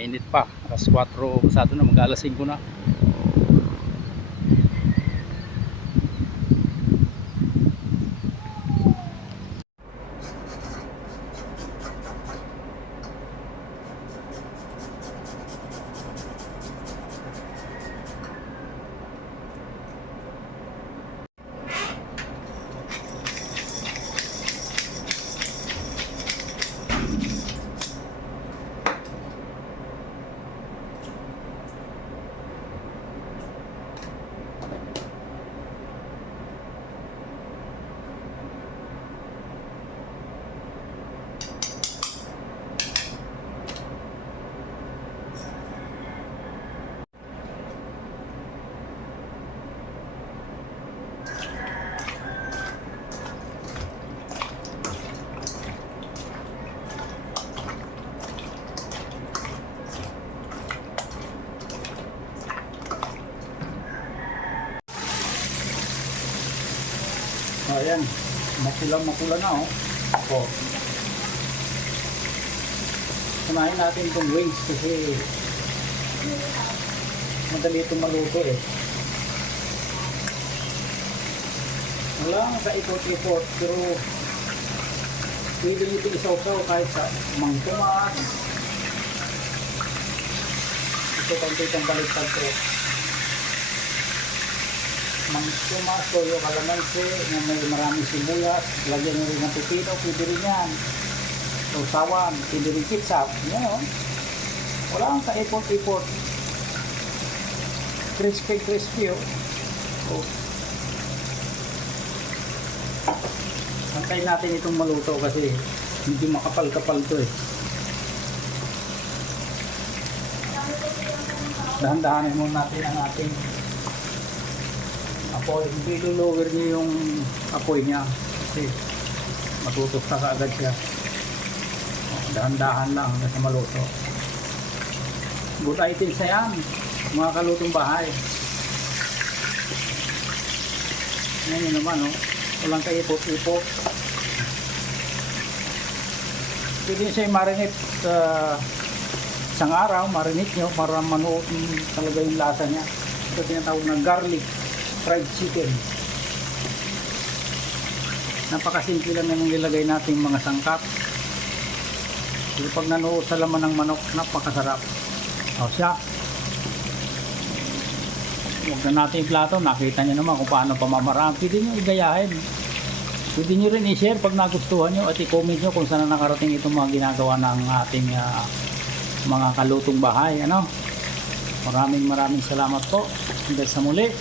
mainit pa, alas 4 pasado na, mag alas 5 na. Ayan, makula na oh. Kumain natin itong wings kasi madali itong maluto eh. Wala nga sa ipot-ipot, pero pwede nito isaw-saw kahit sa mangkumas. Ito pang baliktad ko. Mangkumas o yung kalamansi na may maraming sibuyas, lagyan nyo rin ng pipino, pwede rin yan. O sawan, pwede rin ketchup. Yan o. Wala kang kaipot-ipot. Crispy o. O. Antayin natin itong maluto kasi hindi makapal-kapal to eh. Dahan-dahanin muna natin ang ating apoy. Hindi lulower niyo yung apoy niya kasi matutok na kaagad siya. Dahan-dahan lang hanggang sa maluto. Good items na yan, mga kalutong bahay. Ngayon yun naman oh. Walang kaipot-ipot. Pwede nyo siya i-marinate isang araw, marinate nyo para manuot talaga yung lasa niya. Ito tinatawag na garlic fried chicken. Napakasimple lang yung nilagay natin mga sangkap. Pero pag nanuot sa laman ng manok, napakasarap. O siya. Huwag na natin yung plato. Nakita nyo naman kung paano pamamaraan. Pwede nyo igayahin. Pwede nyo rin i-share pag nagustuhan nyo at i-comment nyo kung saan nakarating itong mga ginagawa ng ating mga kalutong bahay. Maraming salamat po. Hanggang sa muli.